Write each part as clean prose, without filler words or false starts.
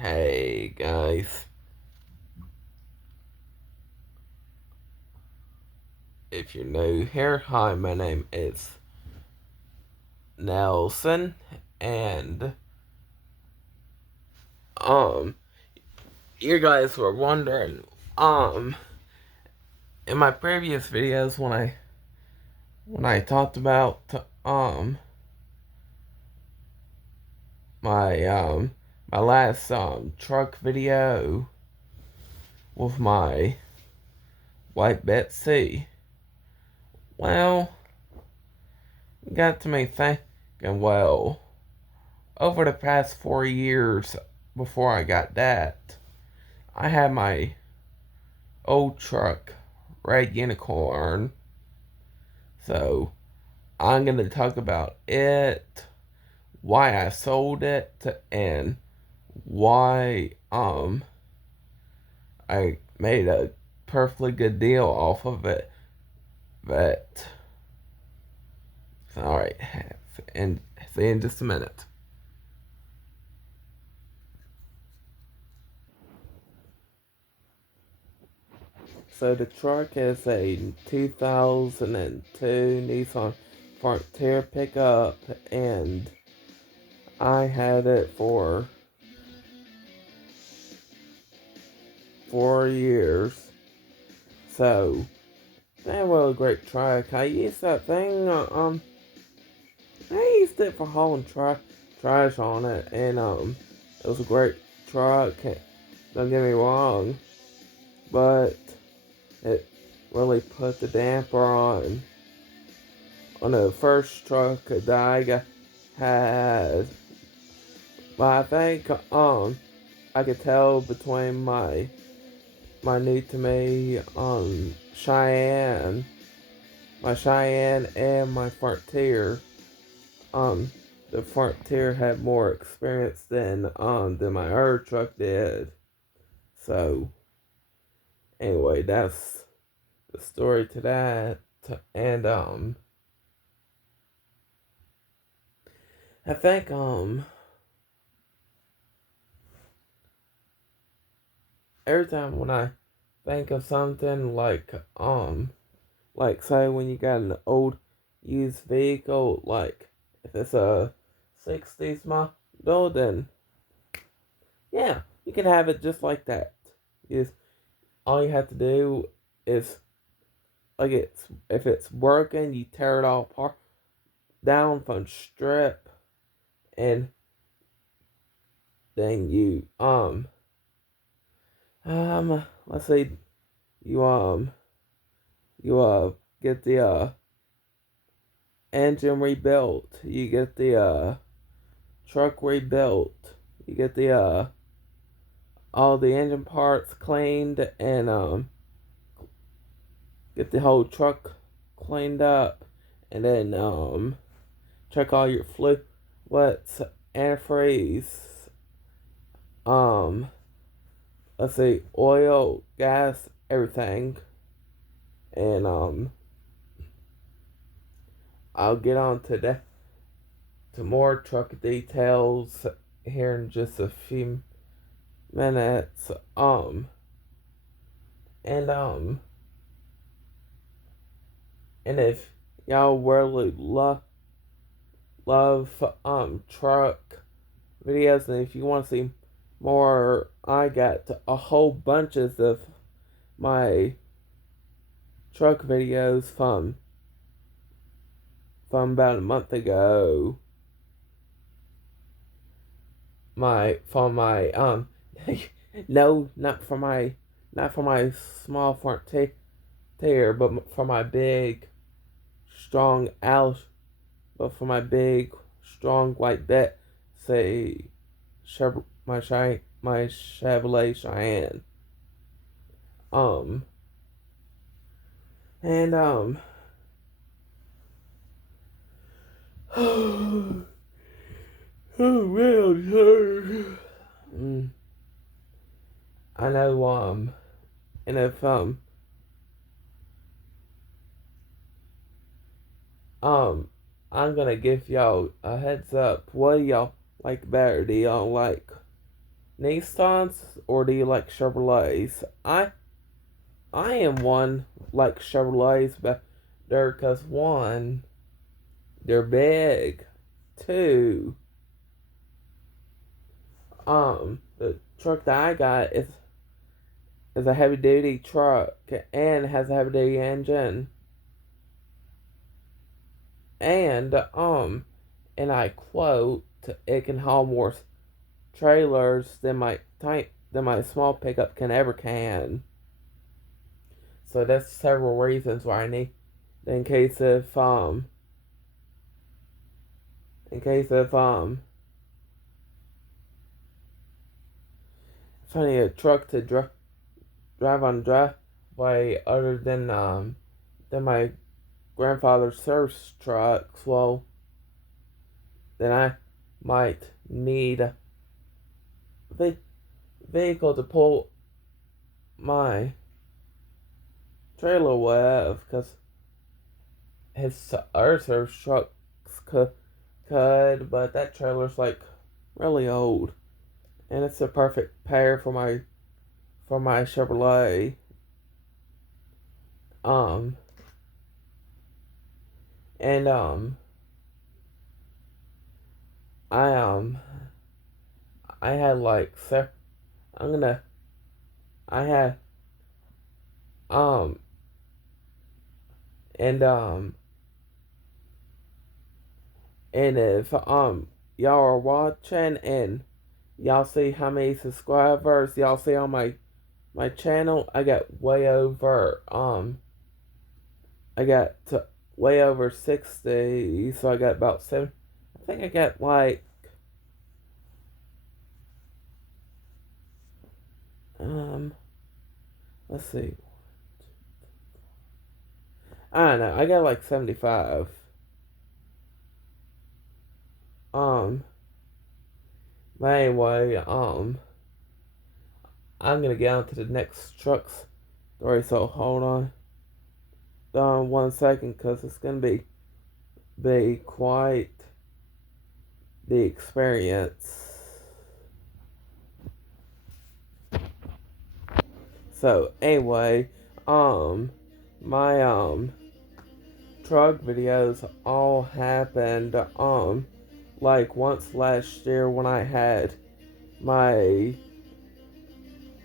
Hey guys, if you're new here, hi, my name is Nelson, and um, you guys were wondering, um, in my previous videos when I talked about my my last truck video with my white Betsy, well, got to me thinking, well, over the past 4 years before I got that, I had my old truck, Red Unicorn. So I'm going to talk about it, why I sold it, and why I made a perfectly good deal off of it. But alright, and see you in just a minute. So the truck is a 2002 Nissan Frontier pickup, and I had it for 4 years. So that was a great truck. I used that thing. I used it for hauling trash on it, and it was a great truck. Don't get me wrong, but it really put the damper on the first truck that I had. But I think I could tell between my new to me Cheyenne, my Cheyenne and my Frontier. Um, the Frontier had more experience than my other truck did. So anyway, that's the story to that. And I think every time when I think of something like say when you got an old used vehicle, like if it's a 60s model, then yeah, you can have it just like that. Is all you have to do is like it's if it's working, you tear it all apart down from strip, and then let's say you you get the engine rebuilt, you get the truck rebuilt, you get the all the engine parts cleaned, and get the whole truck cleaned up, and then check all your fluids, antifreeze, um let's see, oil, gas, everything. And I'll get on to that to more truck details here in just a few minutes. And and if y'all really love truck videos, and if you want to see more, I got a whole bunches of my truck videos from about a month ago. My for my no, not for my small front tier, but for my big strong Al, but for my big strong white bet, say my Chevrolet Cheyenne. Um and oh man, sorry. I know and if um I'm gonna give y'all a heads up. What do y'all like better? Do y'all like Nissans or do you like Chevrolets? I am one like Chevrolets better because one, they're big. Two, the truck that I got is a heavy duty truck and has a heavy duty engine. And I quote, it can haul more trailers than my small pickup can ever can. So that's several reasons why I need in case of finding a truck to drive on the driveway other than my grandfather's service trucks, well, then I might need a vehicle to pull my trailer with, because his other service trucks could, but that trailer's like really old, and it's a perfect pair for my Chevrolet. Um, and I I had like I'm gonna I had um and and if y'all are watching and y'all see how many subscribers y'all see on my channel, I got to way over 60, so I got about 7. I think I got like um let's see. I don't know. I got like 75. Um but anyway, I'm gonna get on to the next truck story, so hold on. 1 second, because it's gonna be quite the experience. So anyway, my truck videos all happened like once last year when I had my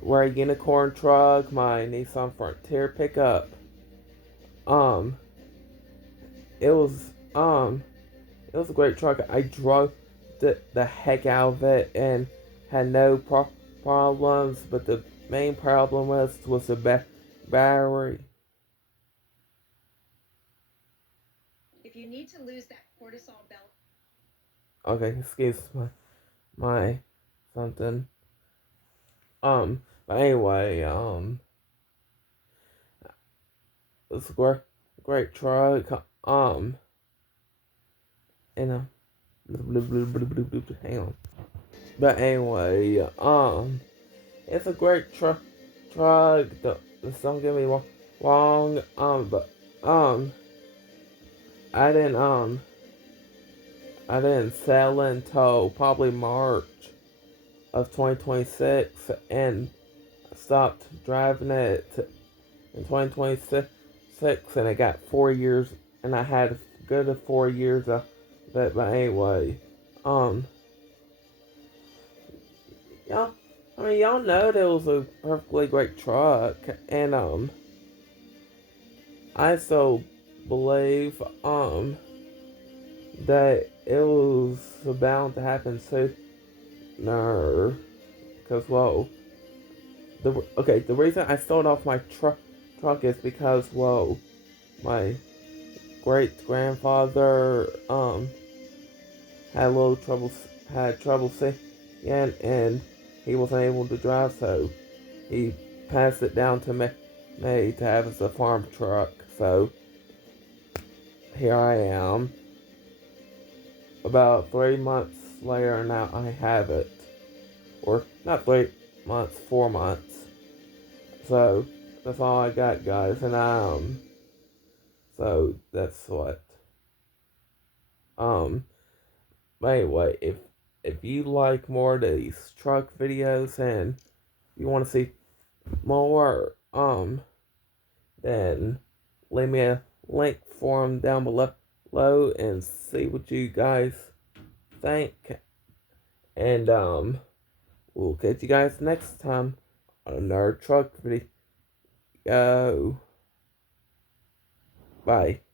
Ray Unicorn truck, my Nissan Frontier pickup. Um, it was it was a great truck. I drove the heck out of it and had no problems. But the main problem was the battery. If you need to lose that cortisol belt. Okay, excuse my something. But anyway, it's a great truck. And hang on. But anyway, it's a great truck. Don't get me wrong. But I didn't I didn't sell until probably March of 2026, and I stopped driving it in 2026, and I got 4 years, and I had good 4 years of it. But anyway, y'all, y'all know that was a perfectly great truck, and I still believe that it was bound to happen sooner. Because the reason I sold off my truck is because my great grandfather had trouble seeing, and he wasn't able to drive, so he passed it down to me to have as a farm truck. So here I am, about 3 months later, and now I have it, or not 3 months, 4 months. So that's all I got, guys, and so that's what. But anyway, if you like more of these truck videos and you want to see more, then leave me a link for them down below and see what you guys think. And we'll catch you guys next time on another truck video. Bye.